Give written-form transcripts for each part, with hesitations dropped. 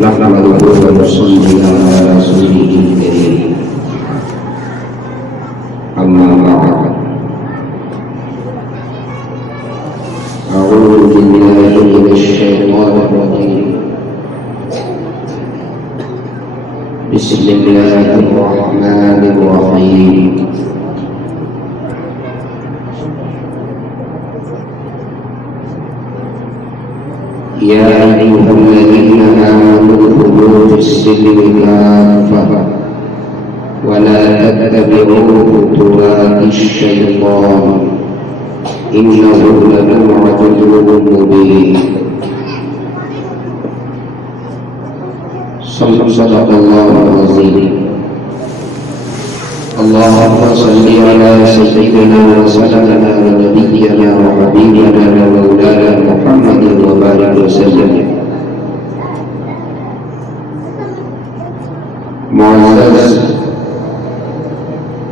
نحمده ونصلي على رسوله الكريم أما بعد أعوذ بالله من الشيطان الرجيم بسم الله الرحمن الرحيم يا أيها الذين آمنوا ادخلوا في السلم كافة ولا تتبعوا خطوات الشيطان إنه لكم عدو مبين صدق الله العظيم. اللهم صل على سيدنا وسيدنا ونبينا وحبيبنا ومولانا محمد وبارك وسلم. معزز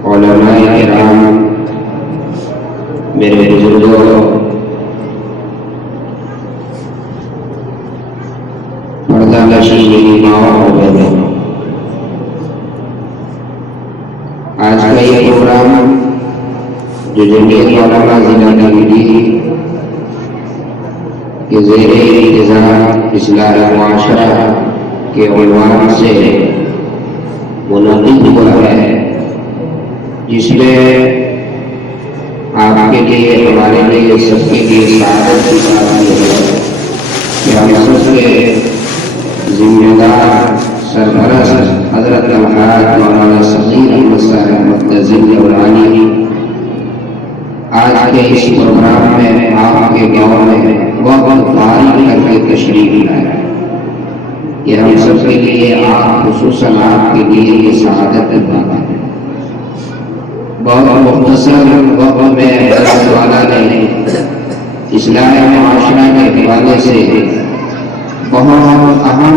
علماء کرام، میرے بزرگوں، پردہ نشین ماں اور بہنوں، آج کا یہ پروگرام جو جمعیت علماء ضلع گنگی کے زیر انتظام اصلاح معاشرہ کے عنوان سے منعقد ہوا ہے، جس میں آپ کے لیے، ہمارے لیے، سب کے لیے سعادت کی بات یہ ہے کہ ہم سب کے ذمہ دار سرپرست حضرت الحاج مولانا صغیر احمد صاحب متزل اورانی آج کے اس پروگرام میں آپ کے گاؤں میں وقت فارغ کر کے تشریف لائے. یہ ہم سب کے لیے، آپ خصوصاً آپ کے لیے یہ سعادت کی بات ہے. بہت مختصر وقت میں حضرت والا نے اصلاح معاشرہ کے حوالے سے بہت اہم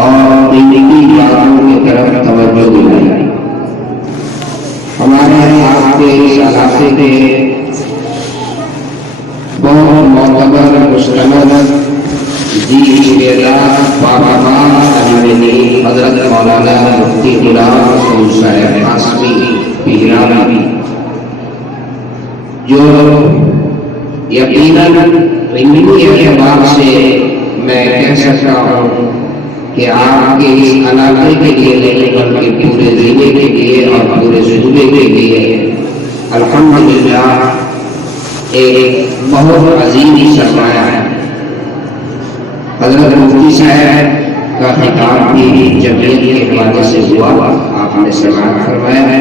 اور قیمتی باتوں کی طرف توجہ دلائی. ہمارے آپ کے اس علاقے کے بہت معتبر مستند حضرت مولانا مفتی غلام رسول صاحب قاسمی پیرانی، جو یقیناً علمی اعتبار سے میں کہہ سکتا ہوں کہ آپ کے اس علاقے کے لیے نہیں بلکہ پورے ضلع کے لیے اور پورے صوبے کے لیے الحمدللہ ایک بہت عظیم سرمایہ ہے. حضرت مفتی صاحب کا خطاب بھی جمعیت کے حوالے سے ہوا، آپ نے سماعت فرمایا ہے.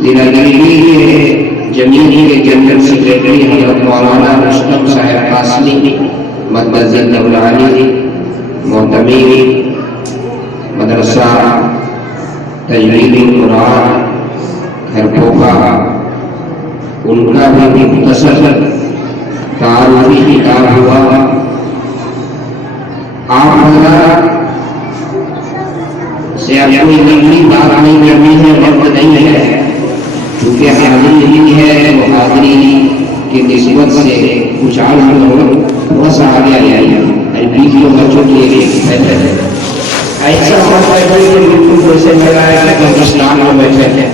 ضلع گنگی کے جمعیت کے جنرل سیکریٹری حضرت مولانا رستم صاحب قاسمی متزل اورانی، معتمد مدرسہ تجوید القرآن کھرپوکھا، ان کا بھی مختصر تعارفی خطاب ہوا. آپ حضرات سے اپنی لمبی بات نہیں کرنی ہے، وقت نہیں ہے، کیونکہ حاضری نہیں ہے تو حاضری کی نسبت سے کچھ عرض کرو، تھوڑا سا آگے آئیے. ویڈیو بچوں کے لیے ایسا ہوتا ہے کہ بالکل ویسے لگا ہے کہ پاکستان میں بیٹھے ہیں،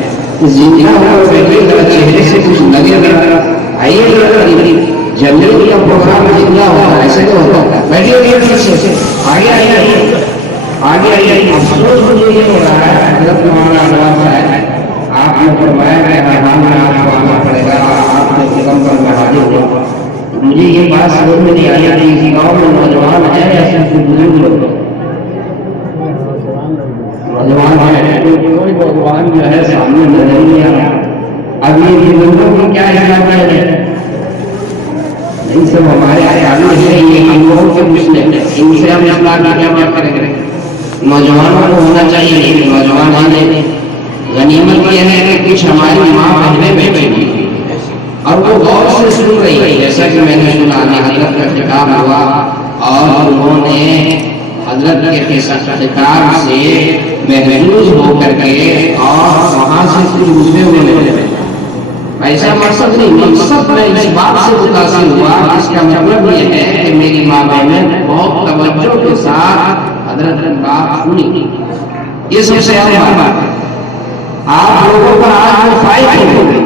زندہ ہو بیٹھے ذرا چہرے سے کچھ لگے گا. آئیے جنرل کا پروگرام زندہ ہوتا ہے، ایسے تو ہوتا ہے. بیٹھیے آگے آئیے آگے آئیے. افسوس مجھے یہ ہو رہا ہے حضرت مولانا انوار صاحب، آپ نے فرمایا کہ مہمان میں آپ کو آنا پڑے گا، آپ نے حکم پر میں حاضر ہوا. مجھے یہ بات سمجھ میں نہیں آئی کہ اس گاؤں میں نوجوان ہے ایسے بزرگ لوگ نوجوان ہے، کوئی نوجوان جو ہے سامنے نظر نہیں آ رہا. اب یہ بزرگوں کی کیا اصلاح ہے؟ نہیں سب ہمارے آدمی ہے، یہ ہم لوگوں کے مسئلے ہیں، ان سے ہم اصلاح کی کیا بات کریں گے؟ نوجوانوں کو ہونا چاہیے، لیکن نوجوان آنے غنیمت یہ ہے کہ کچھ ہماری ماں بہنیں بیٹھی ہوئی اور وہ غور سے سن رہی ہے. جیسا کہ میں نے سنا حضرت کا خطاب ہوا اور انہوں نے حضرت کے خطاب سے محفوظ ہو کر کے اور وہاں سے کچھ دوسرے ہونے لگے. ایسا مقصد نہیں، مقصد میں اس بات سے متاثر ہوا، اس کا مطلب یہ ہے کہ میری ماں بہنیں بہت توجہ کے ساتھ حضرت کی بات سنی. یہ سب سے اہم بات ہے. آپ لوگوں پر آج وہ فائدہ ہو گئی.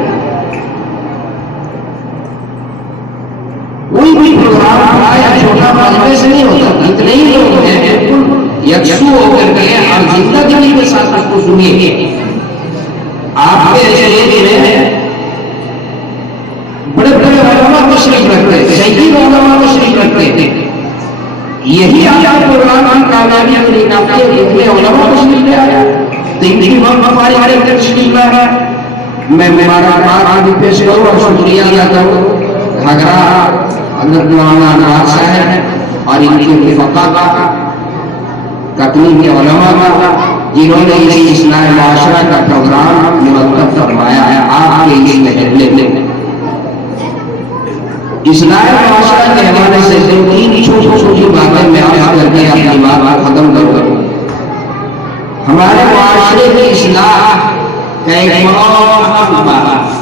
کوئی بھی پروگرام بڑا یا چھوٹا مجمع سے نہیں ہوتا، اتنے ہی لوگ ہیں بالکل یکسو ہو کر کے اور زندگی کے ساتھ اس کو سنیے. آپ کے اسٹیج میں بڑے بڑے علماء تشریف رکھتے ہیں، سید علماء تشریف رکھتے ہیں. یہی آپ کا پروگرام کی کامیابی کے لیے کافی ہے. اتنے علماء تشریف لے آیا تو ان کی ہماری تشریف لا رہا ہے. میں مبارکباد بھی پیش کروں اور شکریہ ادا کروں گھاگرا حضرت مولانا انوار صاحب اور ان کے رفقا کتنی کے علماء کا، جنہوں نے اس اصلاح معاشرہ کا پروگرام مرتب فرمایا ہے. آپ کے اس محلے میں اصلاح معاشرہ کے حوالے سے دو تین چھوٹی چھوٹی باتیں میں عرض کر کے اپنی بات ختم کروں. ہمارے معاشرے کی اصلاح کا ایک بہت بات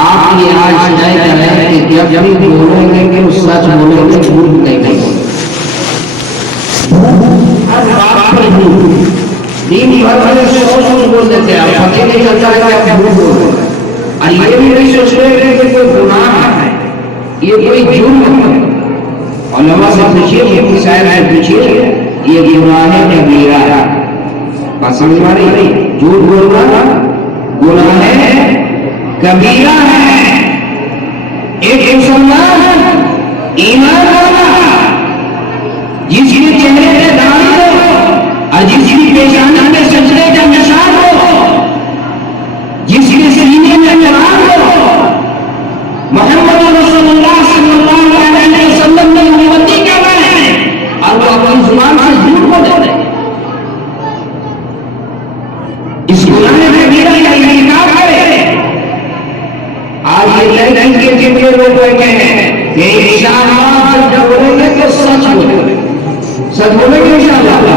آپ یہ آج طے کریں کہ جب بھی بولیں گے کہ سچ بولیں گے، جھوٹ نہیں بولیں. ہر بات پر جھوٹ، دین بھر میں سوچ بول دیتے ہیں. آپ پتہ نہیں چلتا ہے کہ آپ جھوٹ بول رہے ہیں اور یہ بھی نہیں سوچتے کہ کوئی گناہ ہے، یہ کوئی جرم ہے. علماء سے پوچھیے، مفتی صاحب سے پوچھیے، یہ گناہ کبیرہ ہے. پسند ہماری جھوٹ بولنا گناہ ہے کبیرہ ہے. ایک مسلمان ایمان والا جس کے چہرے پہ داڑھی ہو اور جس کی پیشانی میں سجدے کا نشان ہو، جس کے سینے میں قرآن ہو، محمد رسول اللہ صلی اللہ علیہ وسلم نے امتی کر رہے ہیں اور وہ اپنی زبان سے جھوٹ بول رہے ہیں، اس گناہ کبیرہ کا ارتکاب کرے. آج یہ نہیں کہ جتنے لوگ بیٹھے ہیں کہ انشاءاللہ جب بولیں گے تو سچ بولیں گے، سچ بولیں گے انشاءاللہ.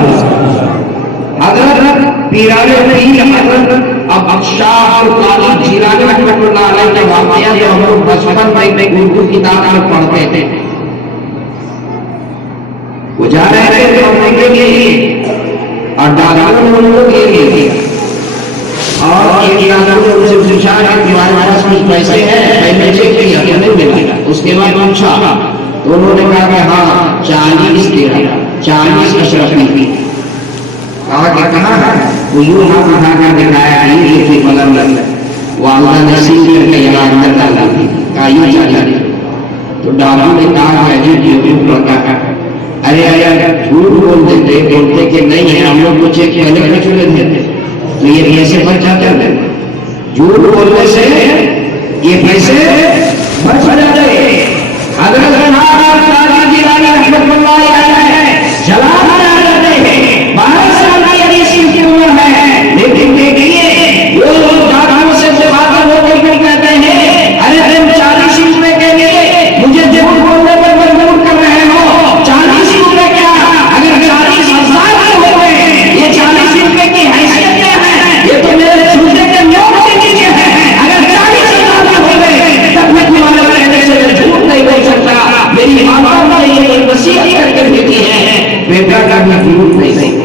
حضرت پیران پیر حضرت اب شاہ اور قاضی جیلانی رحمۃ اللہ علیہ کا واقعہ جو ہم لوگ بچپن میں اردو کتاب میں پڑھتے تھے. وہ جا رہے تھے پڑھنے کے لیے اور ڈاکٹروں نے ان کو لے لیا اور ایک ڈاکٹر نے ان سے پوچھا کہ تمہارے پاس کچھ پیسے ہیں؟ پہلے چیک کیا کہ نہیں ملا. اس کے بعد پوچھا تو انہوں نے کہا کہ ہاں 40 درہم 40 اشرفی. کہا کہ کہاں ہے؟ وہ یوں ہاتھ اٹھا کر دکھایا یہ تھی مدد وہ اللہ نے سیل کر کے یہاں اندر ڈالا تھی. کہا یہ 40. تو ڈاکٹر نے کہا کہ جھوٹ لڑکا ہے. ارے جھوٹ بول دیتے، بولتے کہ نہیں ہے ہم لوگ کچھ ایک پہلے کچھ لیتے تھے تو یہ پیسے بچ جاتے ہیں. جھوٹ بولنے سے یہ پیسے بچ جاتے ہیں. حضرت جیلانی رحمۃ اللہ علیہ جلال آ جاتے ہیں. 12 سال کی حدیث کی عمر ہے، لیکن دیکھیے وہ لوگ ڈاکٹروں سے بات ہو کر کہتے ہیں ارے تم 40 روپے کے لیے مجھے جھوٹ بولنے پر مجبور کر رہے ہو. 40 روپے کیا، اگر 40,000 ہو گئے یہ 40 روپے کی حیثیت کیا ہے؟ یہ تو میرے جوتے کے نوٹ کے نیچے ہے. اگر 40,000 ہو گئے تب میں تمہارے کہنے سے جھوٹ نہیں بول سکتا. میری ماں نے یہ نصیحت کر کے دیتی ہے بیٹا کا بھی جھوٹ نہیں.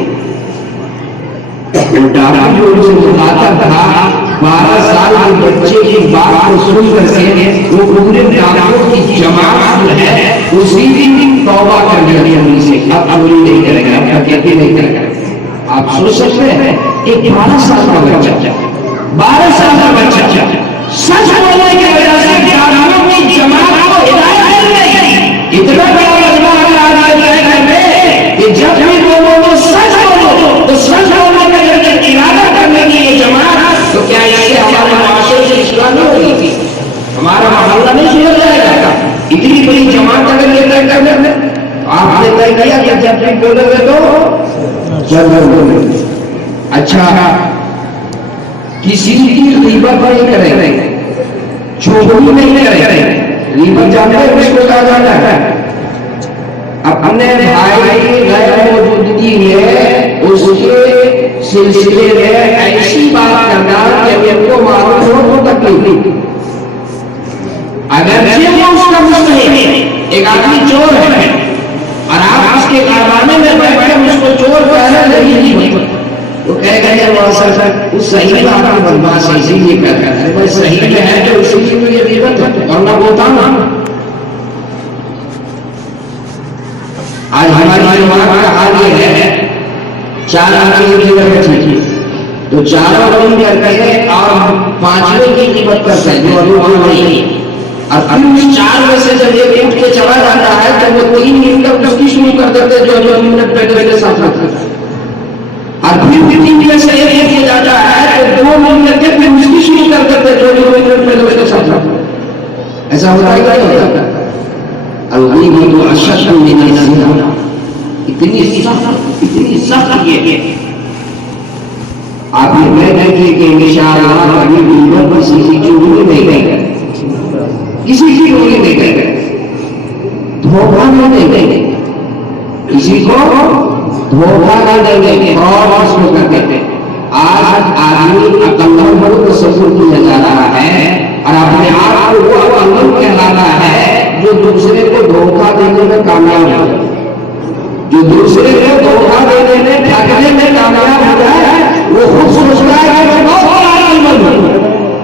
ڈاکٹر جو ان سے مخاطب تھا 12 سال کے بچے کی بات کو سن کر کے وہ پورے ڈاکٹروں کی جماعت جو ہے اسی دن توبہ کر لیا ان سے. اب چوری نہیں کرے گا، اب ڈکیتی نہیں کرے گا. آپ سوچ سکتے ہیں ایک 12 سال کا بچہ 12 سال کا بچہ سچ بولنے کی وجہ سے ڈاکٹروں کی جماعت کو ہدایت کر رہی. اتنا بڑا مجمع ہے کہ جب بھی لوگوں کو سچ بولو تو سچ بولنے کا ارادہ کرنے کی یہ جماعت، تو کیا اس سے ہمارے معاشرے سے اصلاح نہیں ہوگی؟ ہمارا محلہ نہیں سدھر جائے گا؟ اتنی بڑی جماعت اگر یہ طے کر لیں آپ نے طے کیا کہ جب بھی بولے گے تو ضرور بولے. اچھا کسی کی غیبت نہیں کریں، چغلی نہیں کریں. غیبت جانتے ہیں کس کو کہا جاتا ہے؟ اپنے بھائی کی غیر موجودگی میں اس کے سلسلے میں ایسی بات کرنا کہ ان کو معلوم ہو تکلیف. اگرچہ وہ اس کا مستحق ہے، ایک آدمی چور ہے اور آپ اس کے کارخانے میں بیٹھ کر اس کو چور کہہ رہے ہیں، نہیں وہ کہہ گئے وہ اصل اس صحیح میں آپ کی بدماش ہے اسی لیے کہتا ہے. ارے بھائی صحیح میں ہے تو اسی لیے تو یہ غیبت ہے، ورنہ بولتا نا. آج ہماری جماعت کا حال یہ ہے، 4 آدمی کی غیبت ہے تو چاروں لوگ کرتے ہیں اور 5ویں کی غیبت کرتے ہیں جو ابھی وہاں نہیں ہے. اور پھر اس 4 میں سے جب ایک اٹھ کے چلا جاتا ہے تو وہ 3 منٹ تک اس کی شروع کر دیتے ہیں جو منٹ پہلے ساتھ رکھتا ہے. اور پھر 3 میں سے ایک اٹھ کے جاتا ہے تو 2 منٹ کے پھر اس کی شروع کر دیتے ہیں جو منٹ پہلے ساتھ رکھتا ہے. ایسا ہوتا ہے کیا ہوتا ہے؟ الغیبۃ اشد من الزنا. اتنی سخت یہ آپ یہ کہتے ہیں کہ انشاءاللہ کبھی غیبت کسی کی چوری نہیں کرے، کسی کی چوری نہیں کرے، دھوکہ نہیں دیں گے، کسی کو دھوکہ نہ دیں گے، فراڈ اس کو کرتے ہیں. آج آدمی عقلمند کو تصور کیا جا رہا ہے اور اپنے آپ کو وہ عقلمند کہلاتا ہے جو دوسرے کو دھوکہ دینے میں کامیاب ہو جائے، جو دوسرے کو دھوکہ دینے میں ٹھگنے میں کامیاب ہو جائے. وہ خود سوچتا ہے کہ میں بہت عقلمند ہوں،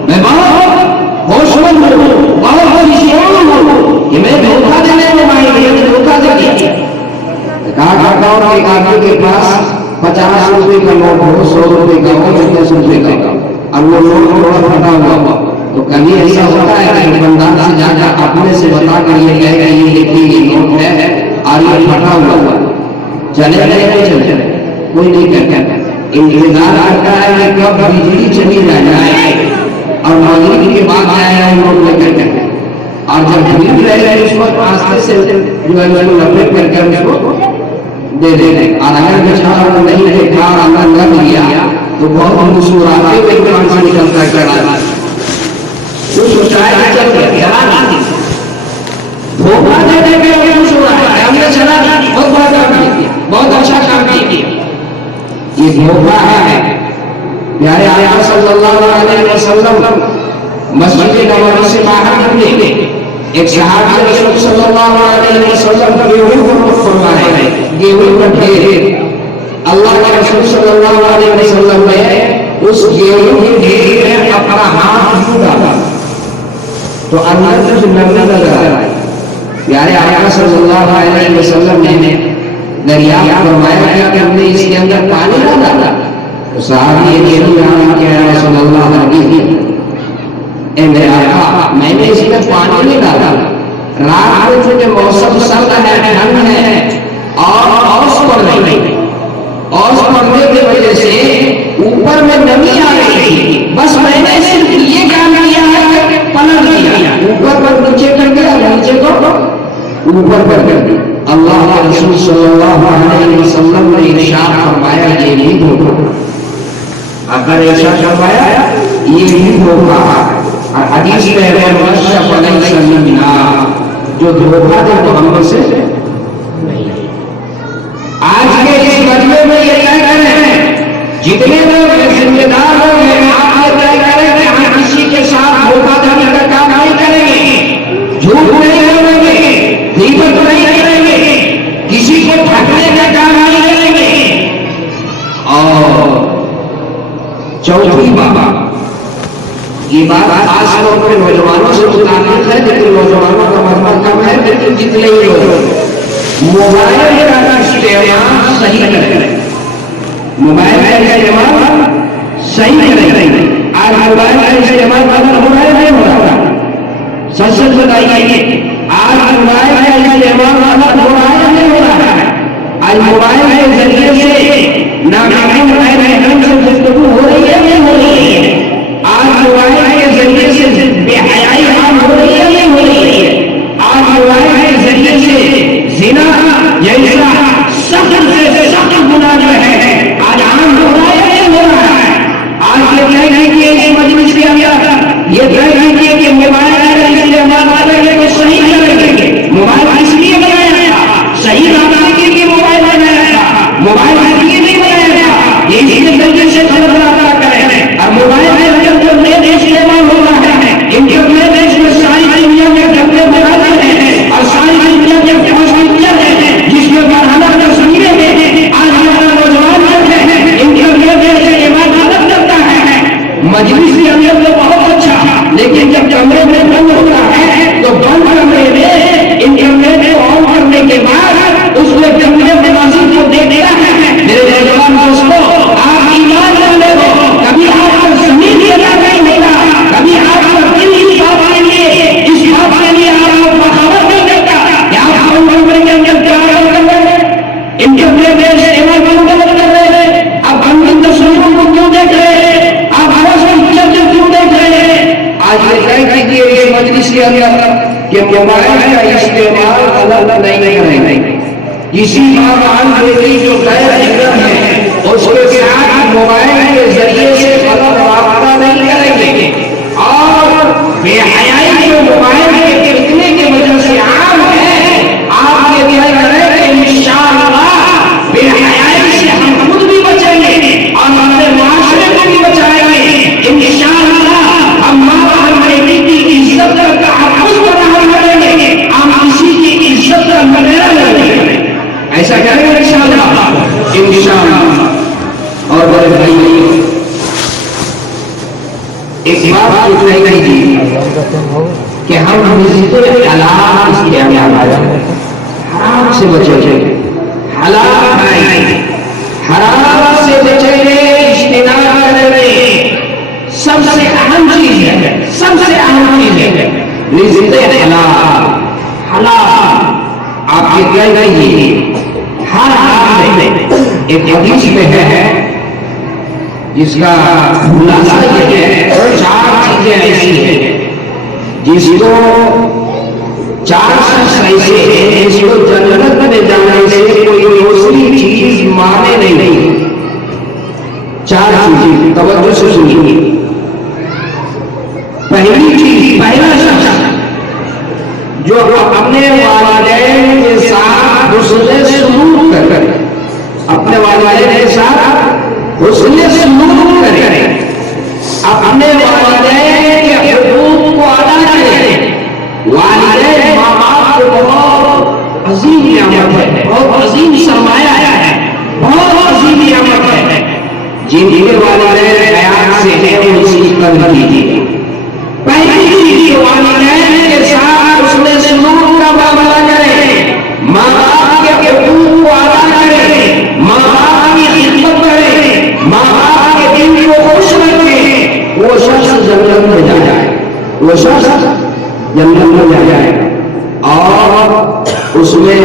میں بہت ہوش مند ہوں، بہت ہوشیار ہوں کہ میں دھوکہ دینے میں ماہر ہوں، دھوکہ دے دیا. کہا کرتا ہوں ایک آدمی کے پاس 50 روپے کا نوٹ ہو، 100 روپے کا ہو، 10 روپے کا، اب وہ نوٹ تھوڑا پھٹا ہوا تو کبھی ایسا ہوتا ہے کہ دکاندار سے جا کر اپنے سے بتا کر یہ کہے کہ یہ دیکھیے یہ نوٹ ہے اور یہ پھٹا ہوا، چلے چلے کوئی نہیں کہتا، انتظار کرتا ہے کہ کب بجلی چلی جائے اور مغرب کے بعد آیا نوٹ لے کر کے، اور جب بجلی رہے اس وقت آستے سے جو ہے لپیٹ کر کے اس کو دے دیں. اور اگر بیچارہ وہ نہیں دیکھا اور اللہ لگ گیا تو بہت مسکراتے ہوئے دکان سے نکلتا ہے کرا وہ سوچا ہے چل گیا دھوکہ دینے کے لیے مسکراتا ہے، ہم نے چلا بہت بڑا کام کیا، بہت اچھا کام کیا. یہ دھوکہ ہے. پیارے آقا صلی اللہ علیہ وسلم مسجد نبوی سے باہر نکلے، ایک صحابی رسول صلی اللہ علیہ وسلم گیہوں کو فرمائے، گیہوں کا ڈھیر. اللہ کے رسول صلی اللہ علیہ وسلم نے اس گیہوں کے ڈھیر میں اپنا ہاتھ ڈالا تو اندر سے نمی نظر آئی. پیارے آقا صلی اللہ علیہ وسلم نے دریافت فرمایا کہ ہم نے اس کے اندر پانی نہ ڈالا. صحابی نے کہا کہ رسول اللہ علیہ اے میرے آقا میں نے اس میں پانی نہیں ڈالا، رات میں چونکہ موسم سرد ہے، ٹھنڈ ہے اور اوس پڑ رہی ہے، اوس پڑنے کی وجہ سے اوپر میں نمی آ رہی تھی، بس میں نے صرف یہ کام کیا ہے کہ پلٹ دیا، اوپر پر نیچے کر دیا، نیچے کو اوپر پر کر دیا. اللہ کے رسول صلی اللہ علیہ وسلم نے ارشاد فرمایا یہ بھی دھوکہ. اگر ارشاد فرمایا یہ بھی دھوکہ ہے. حدیث میں ہے وشف علیہ سمینا، جو دھوکہ دے تو ہم سے نہیں. آج کے اس مجمع میں یہ کہہ رہے ہیں جتنے لوگ ذمہ دار لوگ ہیں، آپ یہ کہہ رہے ہیں کہ ہم کسی کے ساتھ دھوکہ دینے کا کام نہیں کریں گے، جھوٹ نہیں کریں گے، غیبت نہیں کریں گے، کسی کو ٹھگنے کا کام نہیں کریں گے. اور چوتھی بات، یہ بات خاص طور پر نوجوانوں سے متعلق ہے، لیکن نوجوانوں کا مرتبہ کم ہے، لیکن جتنے ہی لوگ موبائل کا استعمال صحیح کریں، موبائل کا استعمال صحیح کریں. آج موبائل کا استعمال غلط ہو رہا ہے نہیں ہو رہا؟ سچ سچ بتائیے، آج موبائل کا استعمال غلط ہو رہا ہے نہیں ہو رہا ہے؟ آج موبائل کے ذریعے سے ناقابل غیر سے گفتگو ہو رہی ہے نہیں ہو رہی ہے؟ آج موبائل کے ذریعے سے بے حیائی عام ہو رہی ہے نہیں ہو رہی ہے؟ آج موبائل کے ذریعے سے زنا جیسا سخت سے سخت گناہ جو ہے آج عام ہو رہا ہے نہیں ہو رہا ہے؟ آج یہ طے نہیں کیے اس مجلس کے اندر، یہ طے نہیں کیے کہ موبائل کا استعمال کریں گے تو صحیح کریں گے. موبائل اس لیے بنایا تھا صحیح رابطے کے لیے، موبائل بنایا تھا، موبائل اس لیے نہیں بنایا تھا یہ اس کے ذریعے سے غلط رابطہ کریں. اور موبائل کے اندر جو نئے استعمال ہو رہا ہے کہ موبائل کا استعمال غلط نہیں کریں. کسی ماں بیٹی جو غیر محرم ہے اس کے ساتھ موبائل کے ذریعے سے غلط رابطہ نہیں کریں گے. اور بے حیائی جو موبائل کے فتنے کی وجہ سے عام ہے، آپ یہ طے کریں کہ انشاءاللہ بے حیائی سے ہم خود بھی بچیں گے اور ہمارے معاشرے کو بھی بچائیں گے. انشاءاللہ ہم ماں اور بیٹی کی عزت کا تحفظ فراہم کریں گے، ہم کسی کی عزت کا مظاہرہ نہیں کریں گے. ایسا کریں گے انشاءاللہ. اور بڑے بھائی ایک بات پوچھنے گئی تھی کہ ہم رزق حلال استعمال حرام سے بچیں، حلال کھائیں، حرام سے بچیں گے، اجتناب کریں گے. سب سے اہم چیز ہے، سب سے اہم چیز ہے رزق حلال. حلال آپ یہ کہہ رہی ہر حال میں. ایک حدیث میں ہے جس کا خلاصہ یہ ہے، چار چیزیں ایسی ہیں جس کو چار شخص ایسے ہیں جس کو جنت میں جانے سے کوئی دوسری چیز مانے نہیں. چار چیزیں توجہ سے سنیے. پہلی چیز، پہلا شخص جو اپنے والدین کے ساتھ حسن سلوک کرے، اپنے والدین کے ساتھ حسن سلوک کرے، اپنے والدین کے حقوق کو ادا کرے. والدین ماں باپ کو بہت عظیم نعمت ہے، بہت عظیم سرمایہ ہے، بہت عظیم نعمت ہے. جن کے والدین حیات سے ہیں وہ اس کی قدر کیجیے. پہلی چیز والدین کے ساتھ اس نے سلوک کا معاملہ کرے، ماں باپ کے حقوق کو ادا کرے، ماں باپ کی خدمت کرے، ماں باپ کے دل کو خوش رکھے. وہ شخص جنت میں جا جائے، وہ شخص جنت میں جا جائے. اور اس میں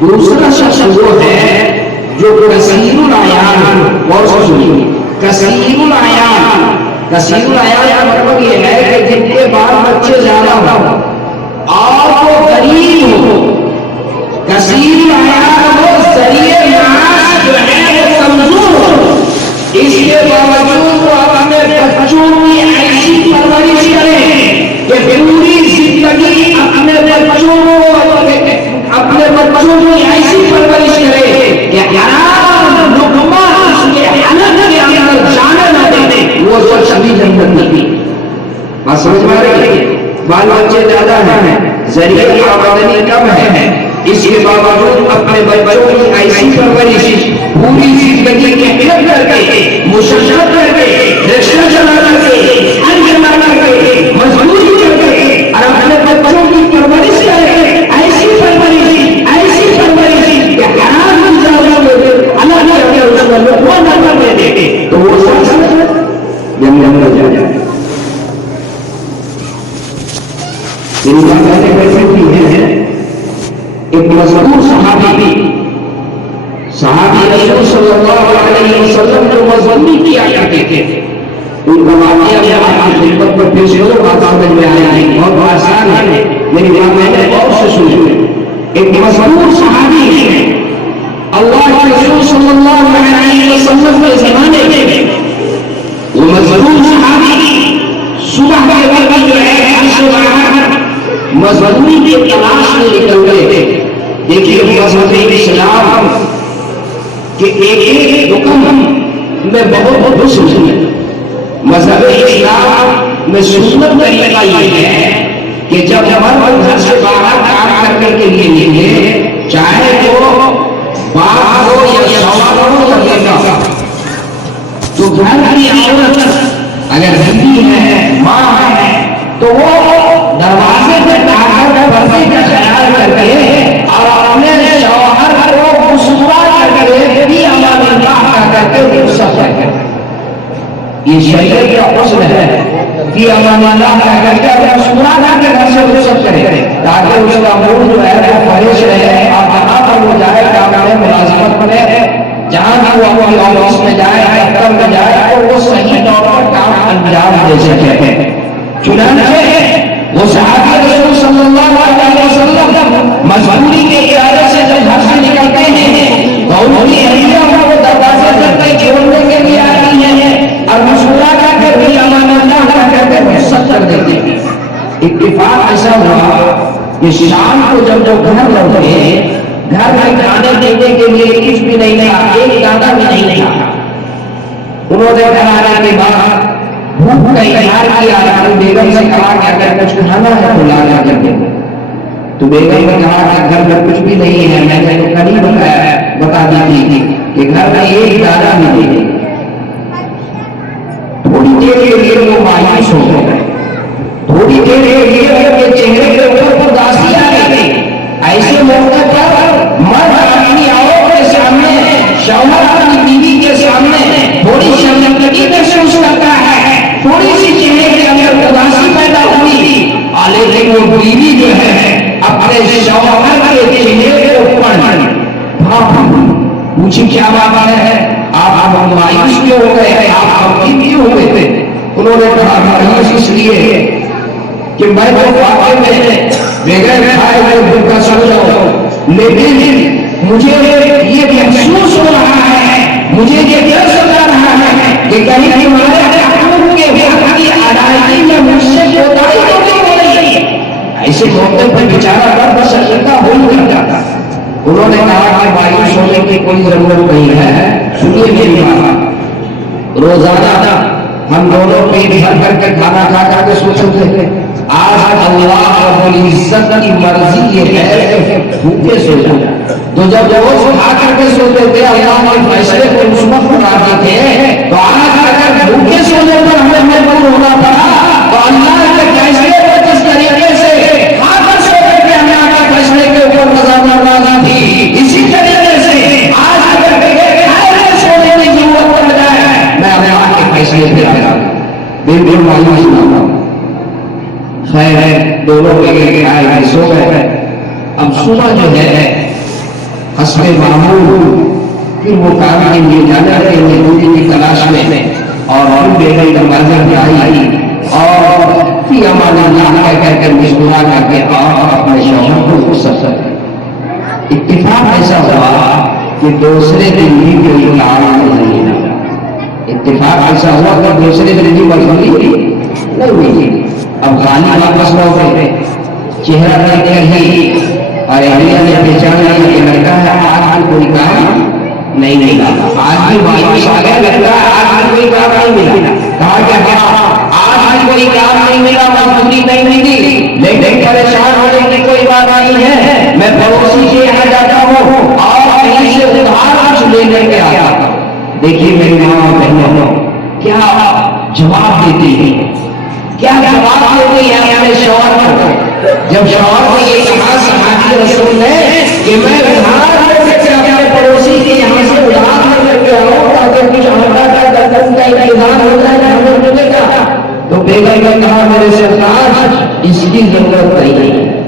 دوسرا شخص وہ ہے جو کثیر العیان. بہت سنیے، کثیر العیان. کثیر العیان کا مطلب یہ ہے کہ جن کے بال بچے زیادہ ہو اور وہ غریب ہو. کثیر العیان وہ ذریعے معاش جو ہے وہ کمزور ہو، اس کے باوجود وہ اپنے بچوں کی ایسی پرورش کریں کہ پوری زندگی اپنے بچوں کی ایسی پرورش کرے کہ حرام لقمہ اس کے حلق کے اندر جانے نہ دے. وہ شخص بھی جنت نہیں. بات سمجھ میں آ رہی ہے؟ بال بچے زیادہ ہیں، ذریعے آمدنی کم ہے، اس کے باوجود اپنے بچوں کی ایسی پرورش پوری زندگی کی محنت کر کے، مشقت کر کے، رشتہ چلا کر کے، حج جمع کر کے، مزدوری کر کے اور اپنے بچوں کی پرورش کر کے ایسی پرورش کہ حرام کی جگہ اللہ نے اس کو لقمہ نہ کرنے دے تو وہ شخص جنت میں جا جائے. ان کا پہلے بیٹھے بھی ہیں ایک مشہور صحابی رسول صلی اللہ علیہ وسلم جو مضمون کیا کرتے تھے. ان کا واقعہ آپ کی خدمت پر پیش کرو، بات سمجھ میں آئے گی. بہت آسان ہے میری بات میں نے اور سے سنی. ایک مشہور صحابی ہے اللہ کے رسول صلی اللہ علیہ وسلم کے زمانے میں. وہ مشہور صحابی صبح کے وقت جو ہے مضمون کی تلاش میں نکل گئے تھے. دیکھیے مذہب اسلام کہ ایک حکم میں بہت حسن ہے. مذہب اسلام میں سنت طریقہ یہ ہے کہ جب مرد گھر سے باہر کام کرنے کے لیے نکلے، چاہے وہ باپ ہو یا شوہر ہو یا بیٹا، تو گھر کی عورت اگر بیوی ہے، ماں ہے، تو وہ دروازے پہ ڈاکر پردے کا خیال کر کے اور اپنے شوہر کو مسکرا کر کے بھی امان اللہ کر کے رخصت کرے. یہ شریعت کا حسن ہے کہ امان اللہ کر کے مسکرا کر کے گھر سے رخصت کرے تاکہ اس کا موڈ جو ہے وہ فریش رہے اور جہاں پر وہ جائے کام میں ملازمت بنے، جہاں بھی وہ اپنی آفس میں جائے، دفتر میں جائے تو وہ صحیح طور پر کام انجام دے سکے. چنانچہ وہ صحابی رسول صلی اللہ کہ شام کو جب وہ گھر لوٹے گھر میں کھانے دینے کے لیے کچھ بھی نہیں تھا، ایک دانا بھی نہیں تھا. انہوں نے گھر آنے کے بعد بھوک کا اظہار کیا، اپنی بیگم سے کہا کہ اگر کچھ کھانا ہے تو لا کر دے. تو بیگم نے کہا کہ گھر میں کچھ بھی نہیں ہے، میں نے تو کل ہی بتا دی تھی کہ گھر میں ایک دانا بھی نہیں. تھوڑی دیر کے لیے وہ مایوس ہو گئے، تھوڑی دیر کے لیے ان کے چہرے کے اوپر اداسی آ گئی. ایسے موقع پر مرد اپنی عورت کے سامنے، شوہر اپنی بیوی کے سامنے تھوڑی شرمندگی محسوس کرتا ہے، تھوڑی سی چہرے کے اندر اداسی پیدا ہوئی. لیکن وہ بیوی جو ہے اپنے شوہر کے چہرے کے اوپر پوچھی کیا بات ہے، آپ مایوس کیوں ہو گئے، آپ غمگین کیوں ہوئے تھے؟ انہوں نے کہا مایوس اس لیے کہ میں تو واقعی میں بغیر کھائے ہوئے بھوکا سو جاؤں، لیکن مجھے یہ محسوس ہو رہا ہے، مجھے یہ ڈر ستا رہا ہے کہ کہیں تمہارے حقوق کے حق کی ادائیگی میں مجھ سے کوتاہی تو نہیں ہو رہی ہے. ایسے موقع پر بیچارہ درد شرمندہ ہو ہی جاتا. انہوں نے کہا کہ مایوس ہونے کی کوئی ضرورت نہیں ہے، سنیے میری بات. روزانہ ہم دونوں پیٹ بھر کر کے کھانا کھا کر کے سوچتے تھے آج اللہ رب العزت کی مرضی یہ ہے کہ بھوکے سو جائیں. تو جب روز کھا کر کے سوتے تھے اللہ کے فیصلے کو مثبت بناتے تھے، تو آج اگر بھوکے سونے پر ہمیں مجبور ہونا پڑا تو اللہ کے فیصلے پر جس طریقے سے کھا کر سو کر کے ہمیں آقا فیصلے کے اوپر نظر ناراضی تھی، اسی طریقے سے آج اگر کھائے ہوئے سونے کی ضرورت پڑ جائے میں اللہ کے فیصلے پہ آ جاؤں. بالکل مایوس نہ ہوں. خیر ہے دونوں کے آئے سو گئے. اب صبح جو ہے حسب معمول پھر وہ کام کے لیے جانا ہے دوری کی تلاش میں، اور ہم بیٹے کا منظر آئی اور فی امان اللہ کہہ کر مسکرا کر کے اور اپنے شوہر کو سفر. اتفاق ایسا ہوا کہ دوسرے دن بھی کوئی کام نہیں ہے. اتفاق ایسا ہوا کہ دوسرے دن بھی مجبوری نہیں ہوئی. اب خالی واپس نہ ہو گئے، چہرہ دیکھ کر ہی اور اہلیہ نے پہچانا کہ لگتا ہے آج بھی کوئی کام نہیں ملا. آج بھی مایوس آ گیا، لگتا ہے آج بھی کوئی کام نہیں ملا. کہا کہ آج بھی کوئی کام نہیں ملا، مجبوری نہیں ملی، لیکن پریشان ہونے کی کوئی بات نہیں ہے. میں پڑوسی کے یہاں جاتا ہوں اور کہیں سے ادھار کچھ لینے کے آیا. دیکھیے میری ماں بہنوں کیا جواب دیتی ہے، کیا جواب دیتی ہے اپنے شوہر کو. جب شوہر کو یہ کہا صحابی رسول نے کہ میں ادھار لے کے اپنے پڑوسی کے یہاں سے ادھار لے کر کے آؤں تاکہ کچھ آمدہ کا درد کا انتظام ہو جائے ہمیں ملے گا، تو بیگم نے کہا میرے سرکار اس کی ضرورت نہیں ہے،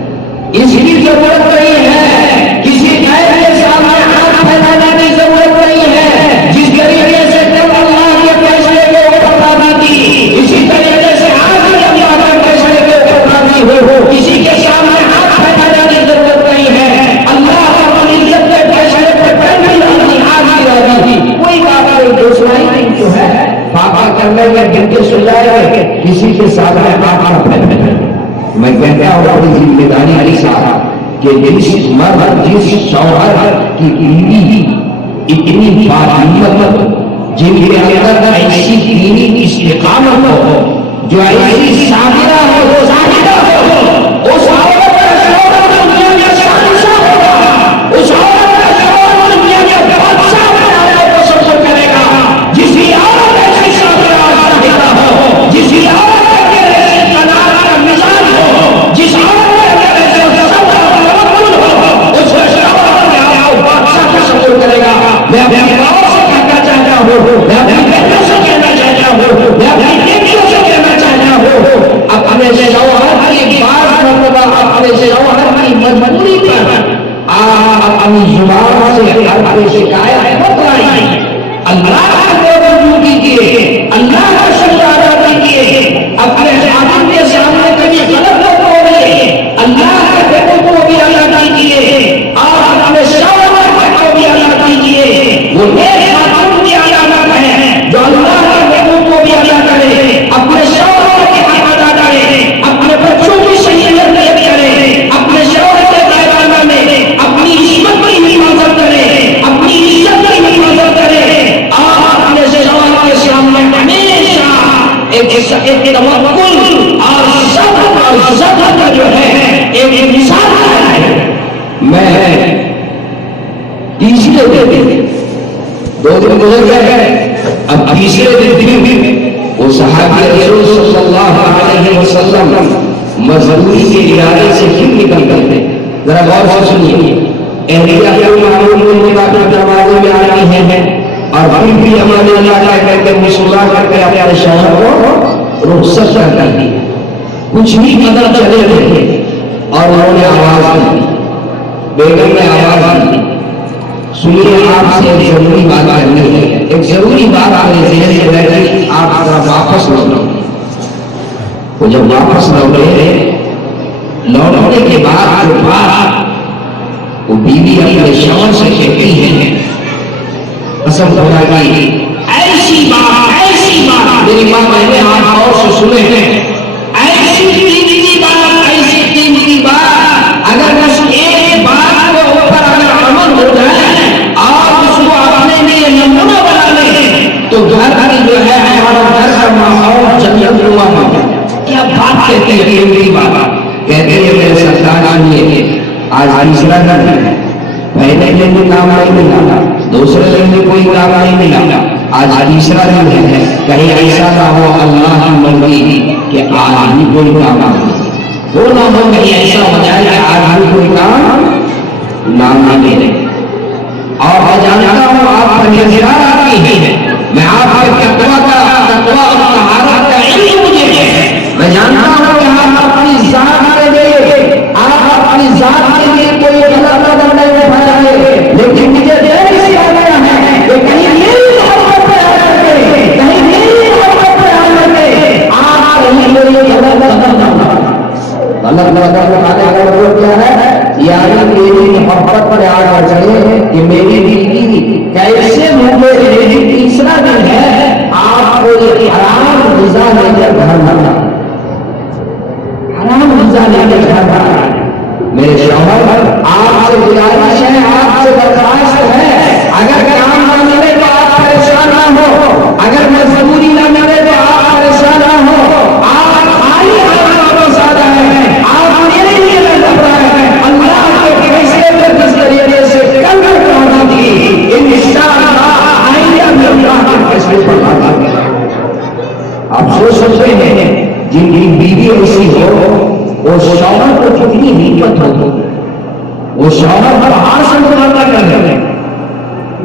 اس کی ضرورت نہیں ہے، کسی غیر کے سامنے ہاتھ پھیلانے کی ضرورت نہیں ہے. جس طریقے سے جب اللہ کے فیصلے کے اوپر راضی تھی، اسی طریقے سے آج بھی اللہ کے فیصلے کے اوپر راضی ہو. کسی کے سامنے ہاتھ پھیلانے کی ضرورت نہیں ہے. اللہ رب العزت کے فیصلے پر پہلے راضی، آج بھی راضی. کوئی بات نہیں، دوسرائی نہیں جو ہے پاپا کرنے میں گر کے سو جائے، کسی کے سامنے ہاتھ نہ پھیلائے. میں کہتا ہوں اپنی ذمہ داری علی صاحب کہ جس مرد جس شوہر کی بیوی اتنی باہمت، جن کے اندر ایسی دینی استقامت ہو، جو ایسی صابرہ ہو، زاہدہ ہو، اس عورت کا شوہر دنیا میں شہنشاہ ہوگا، اس عورت کا شوہر دنیا میں بادشاہ بنانے کو تصور کرے گا. جسی عورت ایسی صابرہ اور زاہدہ ہو، جسی عورت کے ایسے قناعت کا مزاج ہو، جس عورت کے ایسے صبر اور توکل ہو، اس کا شوہر اپنے بادشاہ کا تصور کرے گا. میں اپنے باؤ سے کہنا چاہتا ہوں، میں اپنی بہنوں سے کہنا چاہتا ہوں، میں اپنی بیٹیوں سے کہنا چاہتا ہوں، اپنے شوہر کی دو دن گزر گئے، اب تیسرے دن بھی وہ صحابی رسول صلی اللہ علیہ وسلم مزدوری کے ارادے سے پھر نکل گئے. ذرا غور سے سنیے، اہلیہ کو معلوم دروازے میں آ رہی ہیں اور پھر بھی ہمارے اللہ کہہ کے مسلمان کر کے اپنے شوہر کو رخصت کر دی. کچھ بھی پتہ چلے تھے اور انہوں نے آواز دی، بیگم نے آواز دی، سنیے آپ سے ایک ضروری بات کرنی ہے. ایک ضروری بات میرے ذہن میں بیٹھی، آپ ذرا واپس لوٹو. وہ جب واپس لوٹے، لوٹنے کے بعد جو بات وہ بیوی اپنے شوہر سے کہتی ہے، قسم خدا کی ایسی بات میری ماں بہنیں آپ اور سے سنے ہیں، ایسی قیمتی بات اگر بس ایک بات کے اوپر اگر عمل ہو جائے اور اس کو اپنے لیے نمونہ بنا لیں تو گھر کی جو ہے ہمارا گھر کا ماحول جنت نما ہو جائے. کیا بات کہتی ہے قیمتی بات؟ کہتے ہیں میرے سرکار سنیے، آج تیسرا دن ہے، پہلے دن بھی کام نہیں ملا، دوسرے دن بھی کوئی کام نہیں ملا، آج تیسرا دن ہے. کہیں ایسا نہ ہو اللہ کی مرضی کہ آج بھی کوئی کام وہ نہ ہو، کہیں ایسا ہو جائے کہ آج بھی کوئی کام نہ ملے. اور میں جانتا ہوں آپ پرہیزگار آتی ہے، میں آپ کے تقویٰ اور طہارت کا علم مجھے ہے، میں جانتا ہوں کہ آپ اپنی ذات کے لیے کوئی غلط قدم نہیں اٹھائیں گے، لیکن مجھے دیر سے آ گیا ہے کہ کہیں میری محبت پہ آ کر کے، کہیں میری محبت پہ آ کر کے آپ کہیں میری غلط قدم نہ اٹھائیں. غلط قدم اٹھانے کا مطلب کیا ہے؟ یعنی میری محبت پر آ کر چلے کہ میری بیوی کیسے میری تیسرا دن ہے، آپ کو یہ حرام غذا لے کر گھر نہ لائیں، حرام غذا لے کر گھر نہ لائیں. میرے شوہر آپ سے گزارش ہے، آپ سے درخواست ہے، اگر کام نہ ملے تو آپ پریشان نہ ہو، اگر مزدوری نہ ملے تو آپ پریشان نہ ہو، آپ خالی واپس آ جائیں، آپ میرے لیے نہ گھبرائیں، اللہ کے فیصلے پر جس طریقے سے کل کرنا تھی انشاءاللہ آئندہ میں اللہ کے فیصلے پر آتا ہے. آپ سوچ سکتے ہیں جن کی بیوی ایسی ہو وہ شوہر کو کتنی ہمت ہوگی، وہ شوہر پہاڑ سے مقابلہ کر رہے ہیں،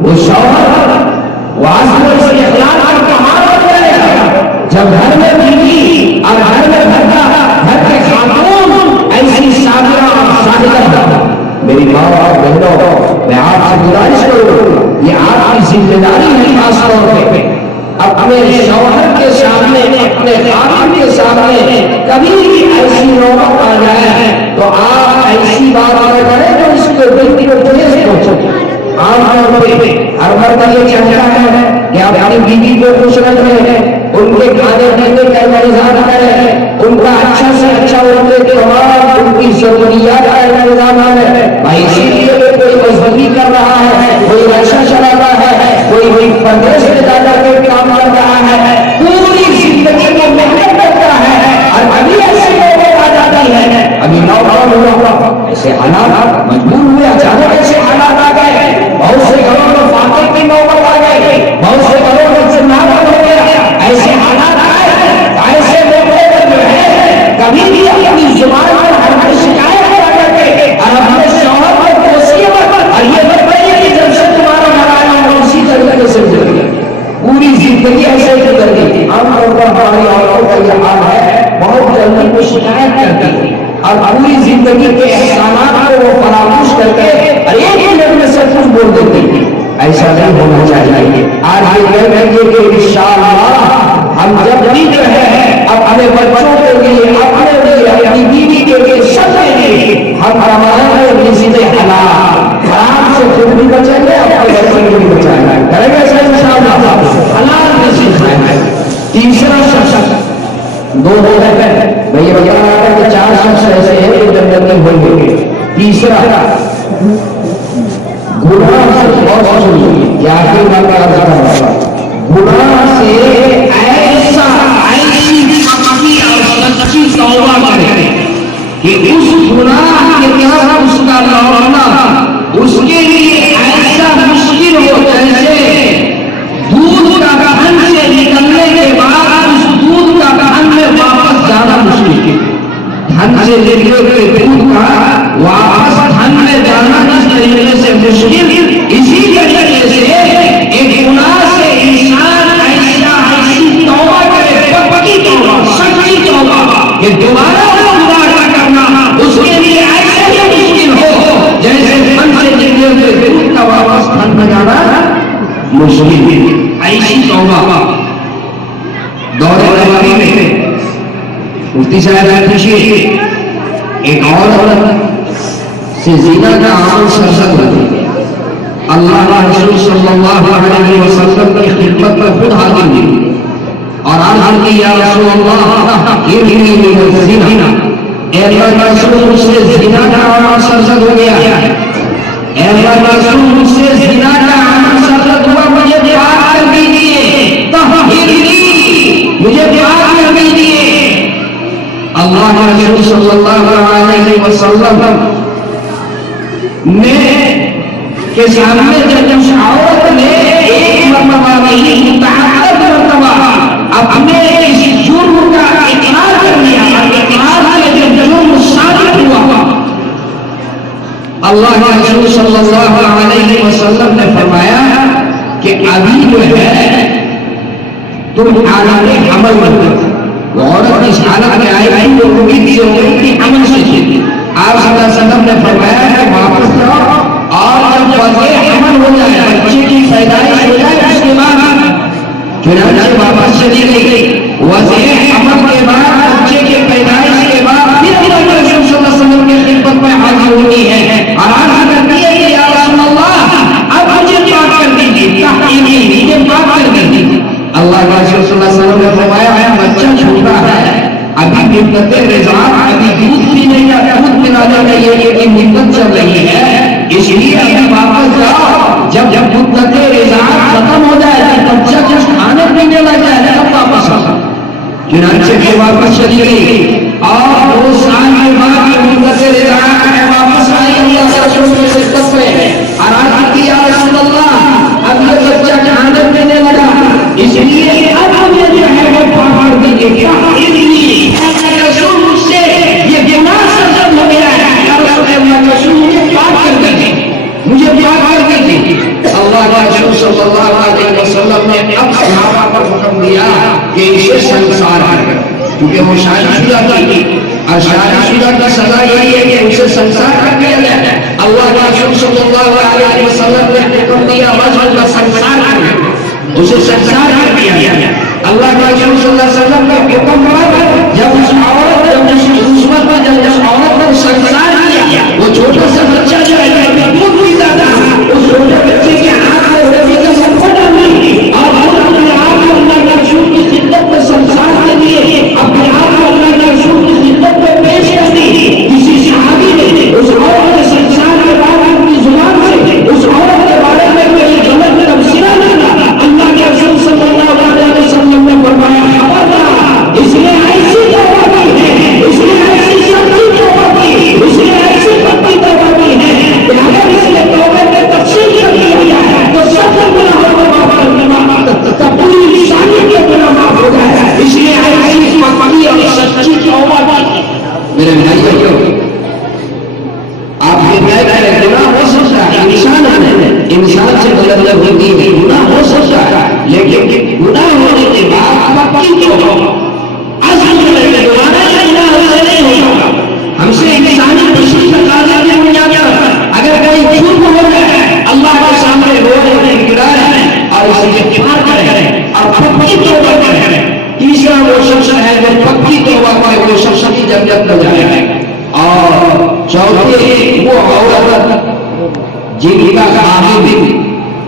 وہ شوہر واسطے سے اخلاق کا پہاڑ بن جائے گا. جب گھر میں بیوی اور گھر میں گھر کے خاتون ایسی صابرہ اور صادقہ. میری ماں اور بہنوں، میں آپ سے گزارش کروں، یہ آپ کی ذمہ داری ہے خاص طور پہ اپنے شوہر کے سامنے، اپنے خاتون کے سامنے کبھی بھی ایسی نوبت آ جائے تو آپ ایسی بات نہ کریں تو اس کو بیٹی کو تیز پہنچے. عام طور پہ ہر مرد یہ چاہتا ہے کہ آپ اپنی بیوی کو خوش رکھیں، ان کے کھانے پینے کا انتظام کریں، ان کا اچھا سے اچھا ان کے تمام ان کی ضروریات کا انتظام ہے. بھائی اسی لیے کوئی مزدوری کر رہا ہے، کوئی رکشا چلا رہا ہے، کوئی پردیش میں جا کر کے کام کر رہا ہے، پوری زندگی کو محنت کرتا ہے اور ابھی ایسے نوبت آ جاتی ہے. ابھی نوجوان ہوا ایسے حالات مجبور ہوئے، اچانک ایسے حالات آ گئے، بہت سے گھروں میں فاقے کی نوبت آ گئی، بہت سے گھروں میں زندہ ہو گیا، ایسے حالات آئے، ایسے موقع پر جو ہے کبھی بھی اپنی زبان پر ہر شکایت کر کے اور اپنے شوہر پر توصیت اور یہ بتائیے کہ جب سے تمہارا گھر آیا ہوں اسی طریقے سے گزر گیا، پوری زندگی ایسے ہی گزر گئی. عام طور پر ہماری عورتوں کا یہ حال ہے، بہت جلدی وہ شکایت کرتی ہے اور پوری زندگی کے احسانات کو وہ فراموش کر کے ایک منٹ میں سب کچھ بول دیتی ہے. ایسا نہیں ہونا چاہیے. آج یہ کہہ رہے ہیں کہ انشاءاللہ ہم جب بھی جو ہے اپنے بچوں کے لیے، اپنے لیے، اپنی بیوی کے لیے، سب کے لیے ہم ہمارے رزق حلال حرام سے خود بھی بچیں گے، اپنے بچوں کو بھی بچائیں گے. کریں گے ایسا انشاءاللہ؟ حلال رزق ہے. تیسرا شخص دو ہے، میں یہ بتا رہا تھا کہ 4 شخص ایسے ہیں جو جنت میں ہوں گے. تیسرا گناہ سے بہت سنیے، یہ آخری بات کا عرض کر رہا ہوں، گناہ سے ایسی پکی اور سچی توبہ کرے کہ اس گناہ کے طرف اس کا لوٹنا اس کے لیے ایسا سے نکلے ہوئے دودھ کا واپس تھن میں جانا جس طریقے سے مشکل، اسی طریقے سے ایک گناہ سے انسان ایسی توبہ کرے، پکی توبہ، سچی توبہ کہ دوبارہ وہ گناہ نہ کرنا اس کے لیے ایسے ہی مشکل ہو جیسے تھن سے نکلے ہوئے دودھ کا واپس تھن میں جانا مشکل. ایسی توبہ دور نبوی میں مفتی صاحب پوچھیے ایک عورت سے زنا کا عام سرزد ہوتی، اللہ رسول صلی اللہ علیہ وسلم کی خدمت میں خود حاضر ہوئی اور عرض کی یا رسول اللہ ارنی من الزنا، اے اللہ کا رسول مجھ سے زنا کا عام سرزد ہو گیا ہے، اے اللہ کا رسول مجھ سے زنا کا عام سرزد ہوا، مجھے پاک کر دیجیے، طہرنی مجھے پاک کر دیجیے. اللہ کے رسول صلی اللہ علیہ وسلم کے سامنے جب اس عورت نے ایک مرتبہ نہیں متعدد مرتبہ اپنے اس جرم کا اقرار کر لیا اور اقرار سے جب جرم ثابت ہوا، اللہ کے رسول صلی اللہ علیہ وسلم نے فرمایا کہ ابھی جو ہے تم حالت عمل مت کرو. وہ عورت اس حالت میں آئی تھی وہ امید سے ہو گئی تھی، عمل سے تھی. آپ صلی اللہ علیہ وسلم نے فرمایا کہ واپس جاؤ اور جب واضح عمل ہو جائے، بچے کی پیدائش ہو جائے، اس کے بعد چنانچہ واپس چلی گئی. واضح عمل کے بعد بچے کی پیدائش کے بعد پھر اللہ کے رسول صلی اللہ علیہ وسلم کی خدمت میں حاضر ہوتی ہے اور عرض کرتی ہے کہ یا رسول اللہ اب مجھے پاک کر دیجیے، مجھے پاک کر دیجیے. اللہ کے رسول صلی اللہ علیہ وسلم نے فرمایا ہے بچہ چھوٹا ہے، ابھی مدت رضاعت، ابھی دودھ پینے کا دودھ پلانے کا یہ مدت چل رہی ہے، اس لیے ابھی واپس جاؤ، جب مدت رضاعت ختم ہو جائے گا بچہ جب کھانے پینے لگ جائے گا تب واپس آ. چنانچہ کے واپس چلی گئی اور 2 سال کے بعد مدت رضاعت میں واپس آئی اللہ کے رسول کی خدمت میں اور عرض کی یا رسول اللہ اب یہ بچہ کھانے پینے لگا، اس لیے اب ہمیں جو ہے وہ پکڑ دیجیے. کیا رسول مجھ سے یہ گناہ سرزد ہو گیا ہے، یا رسول اللہ کا رسول مجھے پاک کر دیجیے، مجھے پاک کر دیجیے. اللہ کا رسول صلی اللہ علیہ وسلم نے اب صحابہ پر حکم دیا کہ اسے سنسار ہے، کیونکہ وہ شادی شدہ تھی اور شادی شدہ کی سزا یہی ہے کہ اسے سنسار کر دیا جائے. اللہ کا رسول صلی اللہ علیہ وسلم نے حکم دیا رجل کا سنسار کر، اسے سنسار کر دیا گیا. اللہ کے رسول صلی اللہ علیہ وسلم کا حکم پر جب اس عورت کو سنسار کیا، وہ چھوٹا سا بچہ جو ہے خود پیتا تھا، اس چھوٹے بچے کے ہاتھ میں روٹی کا سب ڈالی اور اپنے آپ کو اللہ کے رسول کی خدمت میں سنسار کے لیے اپنے آپ کو اللہ کے رسول کی خدمت میں پیش کر دی. کسی صحابی نے اس عورت کے سنسار کے بعد اپنی زبان سے اس عورت کے بارے میں کوئی غلط تبصرہ نہ، اللہ کے رسول صلی اللہ علیہ وسلم نے فرمایا خبردار، اس نے ایسی توبہ کی ہے، اس نے ایسی سچی توبہ کی، اس نے ایسی پکی توبہ کی ہے کہ اگر اس نے توبہ میں تفصیل کر دیا ہے تو سب گناہوں کو معاف کر دیا، پوری انسانی کے گناہ معاف ہو جائے. اس لیے ایسی پکی اور سچی توبہ کی. میرے بھائیو آپ یہ طے کریں گناہ ہو سکتا ہے، انسان سے غلطی ہوتی ہے، گناہ ہو سکتا ہے، لیکن گناہ ہونے کے بعد پکی توبہ اصل میں دوبارہ گناہ سے نہیں ہوگا. ہم سے انسانی خوشی کا تقاضا بھی ہو جاتا ہے. اگر کوئی جھوٹ ہو جائے اللہ کے سامنے رو رہے گڑائیں اور اسے اقرار کریں اور پکی توبہ کریں. تیسرا وہ شخص ہے جو پکی توبہ کرے، وہ شخص کی جنت میں جائے. اور چوتھے وہ عورت جن کا خاوند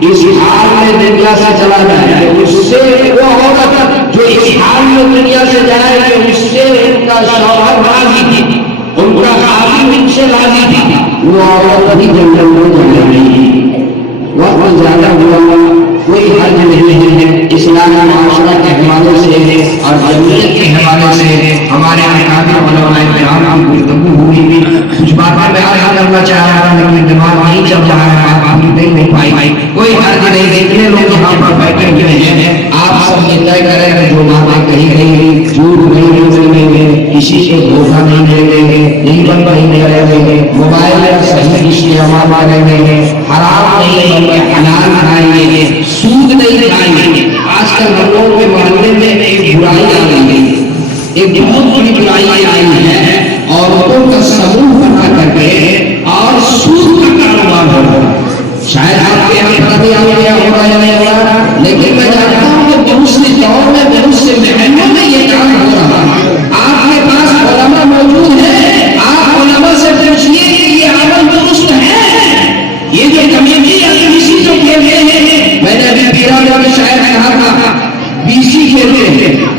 اس حال میں دنیا سے چلا جائے، اس سے وہ عورت جو اس حال میں دنیا سے جائے کہ اس سے ان کا شوہر راضی تھی، ان کا خاوند ان سے راضی تھی، وہ عورت بھی جنت میں جائے گی. وقت زیادہ ہوا کوئی حرج نہیں ہے. اسلامی معاشرہ کے حوالے سے اور جمعیت کے حوالے سے ہمارے اکابر علماء کرام کی گفتگو ہوئی. کچھ باتیں میں آیا کرنا چاہ رہا تھا لیکن دماغ نہیں چل رہا ہے، آپ بھی دیکھ نہیں پائی. کوئی حرج نہیں، جتنے لوگ یہاں پر بیٹھے ہوئے ہیں آپ سب یہ طے کریں کہ جو باتیں کہی گئی جھوٹ نہیں بولیں گے، کسی کو دھوکہ نہیں دیں گے، موبائل کا صحیح استعمال کریں گے، حرام نہیں بلکہ حلال کھائیں گے، سود نہیں کھائیں گے۔ آج کل ہم لوگوں کے محلے میں ایک برائی آ گئی ہے، ایک بہت بڑی برائی آئی ہے، عورتوں کا سموہ بنا کر کے اور سود کا کاروبار ہو رہا ہے۔ شاید آپ کے یہاں پتہ نہیں آپ کیا ہو رہا ہے یا نہیں ہو رہا، لیکن میں جانتا ہوں کہ بہت سے دور میں بہت سے محلوں میں یہ کام ہو رہا ہے۔ آپ کے پاس علماء موجود ہیں، آپ علماء سے پوچھیے کہ یہ عمل درست ہے؟ یہ جو کمیٹی یا کسی جو کھیلتے ہیں، میں نے ابھی پیرا میں شاید کہا تھا بیسی کھیلتے ہیں،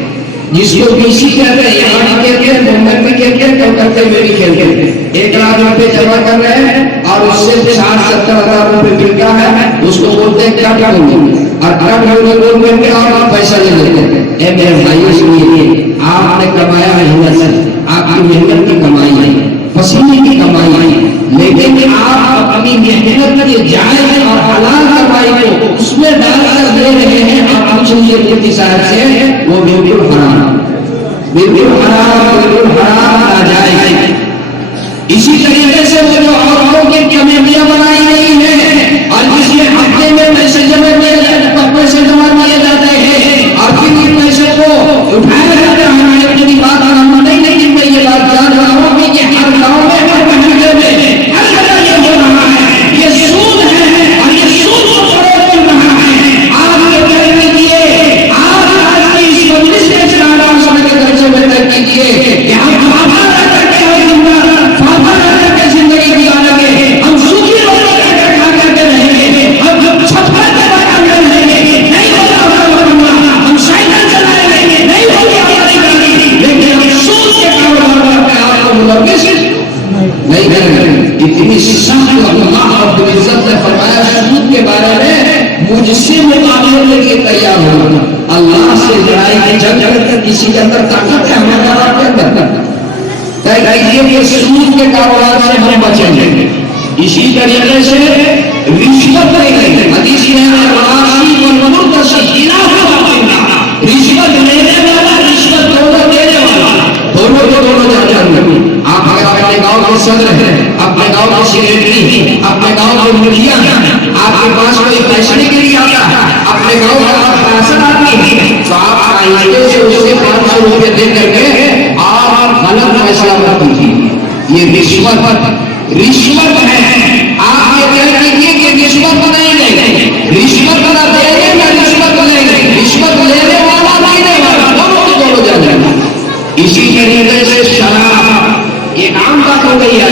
جس کو بیسی کہتے ہیں، یہاں بھی کھیلتے ہیں، ممبئی بھی کھیلتے ہیں، کلکتے میں بھی کھیلتے ہیں۔ 1 لاکھ روپے جمع کر رہے ہیں اور اس سے 60-70 ہزار روپے ملتا ہے، اس کو بولتے ہیں کٹ ہوگی، اور کٹ ہونے کے اور پیسہ لے لیتے ہیں۔ اے میرے بھائیوں سنیے، آپ نے کمایا محنت سے، آپ کی محنت کی کمائی ہے، پسینے کی کمائی ہے، لیکن آپ اپنی محنت کے جائز اور حلال کمائی کو اس میں ڈال کر دے رہے ہیں اور کچھ نیت کی صاحب سے وہ بالکل حرام، بالکل حرام، بالکل حرام ناجائز۔ اسی طریقے سے وہ جو عورتوں کی کمیٹیاں بنائی گئی ہیں اور جس میں ہفتے میں پیسے جمع کیے جاتے ہیں اور پھر ان پیسے کو اٹھایا جاتا ہے، ہماری اپنی بات کرنا نہیں، لیکن میں یہ بات جان رہا ہوں کہ یہ ہر گاؤں میں ہر محلے میں ہر جگہ یہ ہو رہا ہے، یہ سود ہے اور یہ سود کو فروغ مل رہا ہے۔ آپ یہ طے کیجیے، آپ آج کی اس مجلس میں چلانا سمجھ کے درجے میں طے کیجیے کہ ہم زندگی گزاریں گے، ہم سوکھی روٹی کھا کر کے رہیں گے، ہم چھت پر کے بنا کر رہیں گے، نہیں ہوگا ہم سائیکل چلائیں گے، نہیں ہوگی ہماری گاڑی، لیکن ہم سود کے کاروبار میں آپ کو ملوث نہیں کریں گے۔ اتنی سخت اللہ رب العزت نے فرمایا سود کے بارے میں مجھ سے مقابلے کے لیے تیار ہونا، اللہ سے لڑائی کی جنگ کر کسی کے اندر طاقت ہے، ہمارا آپ کے اندر طے کیجیے کہ سود کے کاروبار سے ہم بچیں گے۔ اسی طریقے سے رشوت نہیں، حدیث میں الراشی والمرتشی رشوت لینے والا، رشوت دینے والا، دونوں جانتے ہیں۔ آپ اگر اپنے گاؤں کے صدر ہیں، اپنے گاؤں کے سیکریٹری ہیں، اپنے گاؤں کے مکھیا ہیں، آپ کے پاس کوئی فیصلے کے لیے آتا ہے، اپنے گاؤں کا فیصلہ آتی ہے، تو آپ آئندے سے اسے 500 روپے دے کر کے آپ غلط فیصلہ مت کیجیے۔ یہ رشوت ہے۔ آپ یہ طے کیجیے کہ رشوت نہیں لیں گے، رشوت نہ دیں گے نہ رشوت لیں گے، رشوت لینے والا دینے والا دونوں جانیں گے۔ اسی طریقے سے شراب ایک عام بات ہو گئی ہے،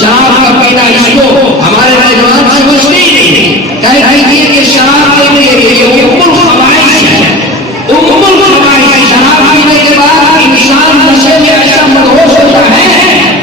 شراب کا پینا اس کو ہمارے نوجوان سمجھتے ہی نہیں۔ طے کیجیے کہ شراب پینے کے لیے ام الخبائث ہے، ام الخبائث شراب پینے کے بعد انسان نشے میں ایسا مدہوش ہوتا ہے،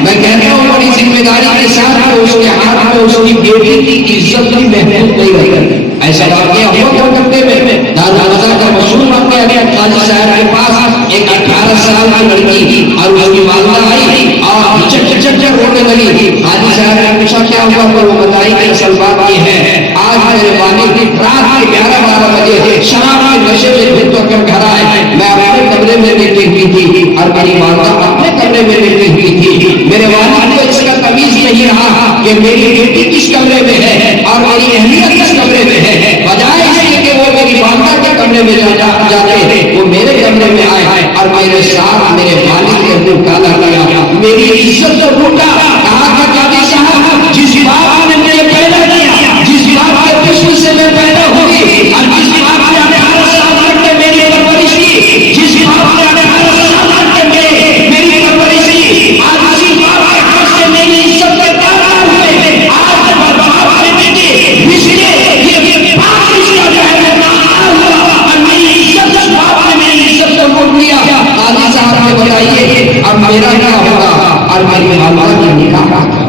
میں کہتا ہوں بڑی ذمہ داری کے ساتھ اس کے ہاتھ میں اس کی بیٹی کی عزت بھی محفوظ نہیں رہی۔ ایسا واقعہ ہوا کلکتے میں، دارالعلوم کا مشہور واقعہ ہے، قاضی صاحب کے پاس ایک 18 سال کی لڑکی اور اس کی والدہ آئی اور چک رونے لگی۔ قاضی صاحب نے پوچھا کیا ہوا، تو وہ بتائی کہ اصل بات یہ ہے آج میرے والد رات کے 11-12 بجے شراب کے نشے میں دھت ہو کر گھر آئے، میں اپنے کمرے میں لیٹی ہوئی تھی اور میری والدہ اپنے کمرے میں لیٹی ہوئی تھی۔ میرے والد کو اس کا تمیز نہیں رہا کہ میری بیٹی کس کمرے میں ہے اور میری اہلیت کس کمرے میں ہے، بجائے اس کے کہ وہ میری والدہ کے کمرے میں جاتے وہ میرے کمرے میں آئے اور میرے ساتھ میرے والد کے منہ کالا کیا، میری عزت کو لوٹا۔ کہا کہ قاضی صاحب جس باپ نے مجھے پیدا کیا، جس باپ کے پشت سے میں پیدا ہوئی اور جس باپ نے 18 سال تک کے میری پرورش کی، جس باپ نے 18 سال تک کے میری پرورش کی، آج اسی باپ کے ہاتھ سے میری عزت کے کاروبار ہوئے، آج باپ نے بیٹے بچھڑے، یہ باپ رشتہ جو ہے وہ ناکار ہوا اور میری عزت اس باپ نے میری عزت کو لوٹ لیا۔ قاضی صاحب نے بتائیے اب میرا کیا ہوگا اور میری والدہ کا نکاح کیا؟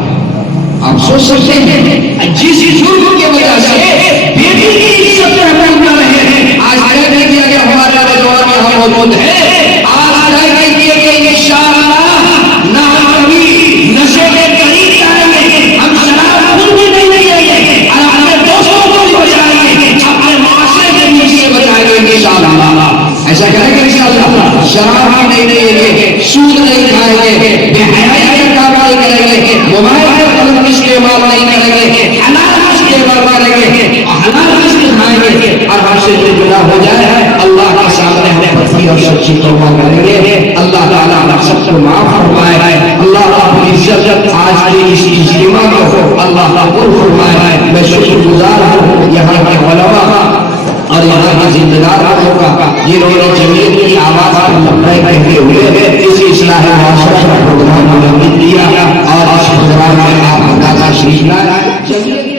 آپ سوچ سکتے ہیں جس جرم کی وجہ سے بیٹی کی عزت محفوظ نہ رہے، آج طے کیا کہ ہمارے نوجوان یہاں موجود ہے، آج طے کیجیے کہ انشاءاللہ نہ کبھی نشے کے قریب جائیں گے، ہم شراب خود بھی نہیں لیں گے اور اپنے دوستوں کو بھی بچائیں گے، اپنے معاشرے کے بیچ سے بچائیں گے انشاءاللہ۔ ایسا کریں گے انشاءاللہ، شراب نہیں لیں گے، سود نہیں کھائیں گے، بے حیائی کا کام نہیں کریں گے، موبائل حلال رزق کھائیں گے اور ہم سے جو جدا ہو جائے اللہ کے سامنے ہم پکی اور سچی توبہ کریں گے. اللہ تعالیٰ ہم سب کو معاف فرمائے. اللہ رب العزت آج کے اس اجتماع کو اللہ قبول فرمائے. میں شکر گزار ہوں یہاں کے علماء اور یہاں کے زندگاروں کا جنہوں نے جمعیت کی آواز پر لبیک کہتے ہوئے اس اصلاح معاشرہ کا پروگرام منعقد کیا اور اس پروگرام میں آپ کا تشریف لائے.